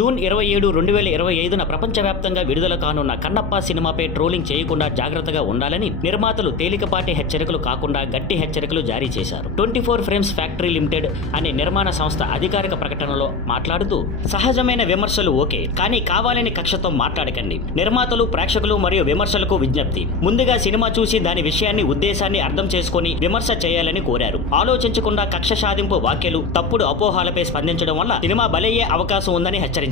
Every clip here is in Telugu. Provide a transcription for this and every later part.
జూన్ 27, 2025న ప్రపంచవ్యాప్తంగా విడుదల కానున్న కన్నప్ప సినిమాపై ట్రోలింగ్ చేయకుండా జాగ్రత్తగా ఉండాలని నిర్మాతలు తేలికపాటి హెచ్చరికలు కాకుండా గట్టి హెచ్చరికలు జారీ చేశారు. 24 ఫ్రేమ్స్ ఫ్యాక్టరీ లిమిటెడ్ అనే నిర్మాణ సంస్థ అధికారిక ప్రకటనలో మాట్లాడుతూ, సహజమైన విమర్శలు ఓకే, కానీ కావాలని కక్షతో మాట్లాడకండి. నిర్మాతలు, ప్రేక్షకులు మరియు విమర్శలకు విజ్ఞప్తి. ముందుగా సినిమా చూసి దాని విషయాన్ని, ఉద్దేశాన్ని అర్థం చేసుకుని విమర్శ చేయాలని కోరారు. ఆలోచించకుండా కక్ష సాధింపు వ్యాఖ్యలు, తప్పుడు అపోహాలపై స్పందించడం వల్ల సినిమా బలయ్యే అవకాశం ఉందని హెచ్చరించారు.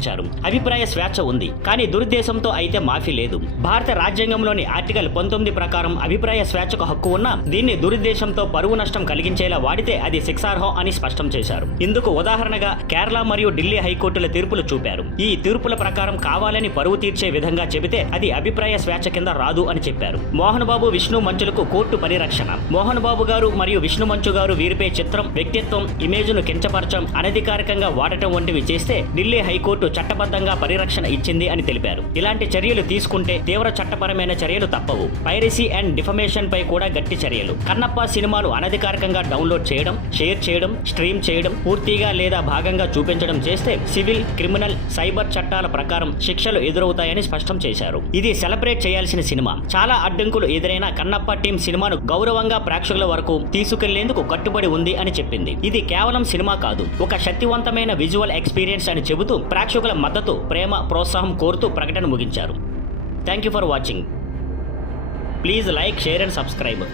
అభిప్రాయ స్వేచ్ఛ ఉంది, కానీ దురుద్దేశంతో అయితే మాఫీ లేదు. భారత రాజ్యాంగంలోని ఆర్టికల్ 19 ప్రకారం అభిప్రాయ స్వేచ్ఛకు హక్కు ఉన్నా దీన్ని దురుద్దేశంతో పరువు నష్టం కలిగించేలా వాడితే అది శిక్షార్హం అని స్పష్టం చేశారు. ఇందుకు ఉదాహరణగా కేరళ మరియు ఢిల్లీ హైకోర్టుల తీర్పులు చూపారు. ఈ తీర్పుల ప్రకారం కావాలని పరువు తీర్చే విధంగా చెబితే అది అభిప్రాయ స్వేచ్ఛ కింద రాదు అని చెప్పారు. మోహన్ బాబు, విష్ణు మంచులకు కోర్టు పరిరక్షణ. మోహన్ బాబు గారు మరియు విష్ణు మంచు గారు వీరిపై చిత్రం, వ్యక్తిత్వం, ఇమేజ్ను కించపరచం, అనధికారికంగా వాడటం వంటివి చేస్తే ఢిల్లీ హైకోర్టు చట్టబద్ధంగా పరిరక్షణ ఇచ్చింది అని తెలిపారు. ఇలాంటి చర్యలు తీసుకుంటే తీవ్ర చట్టపరమైన చర్యలు తప్పవు. పైరసీ అండ్ డిఫమేషన్ పై కూడా గట్టి చర్యలు. కన్నప్ప సినిమాను అనధికారికంగా డౌన్లోడ్ చేయడం, షేర్ చేయడం, స్ట్రీమ్ చేయడం, పూర్తిగా లేదా భాగంగా చూపించడం చేస్తే సివిల్, క్రిమినల్, సైబర్ చట్టాల ప్రకారం శిక్షలు ఎదురవుతాయని స్పష్టం చేశారు. ఇది సెలబ్రేట్ చేయాల్సిన సినిమా. చాలా అడ్డంకులు ఎదురైనా కన్నప్ప టీం సినిమాను గౌరవంగా ప్రేక్షకుల వరకు తీసుకెళ్లేందుకు కట్టుబడి ఉంది అని చెప్పింది. ఇది కేవలం సినిమా కాదు, ఒక శక్తివంతమైన విజువల్ ఎక్స్పీరియన్స్ అని చెబుతూ ప్రేక్షకుల మద్దతు, ప్రేమ, ప్రోత్సాహం కోరుతూ ప్రకటన ముగించారు. Thank you for watching. Please like, share and subscribe.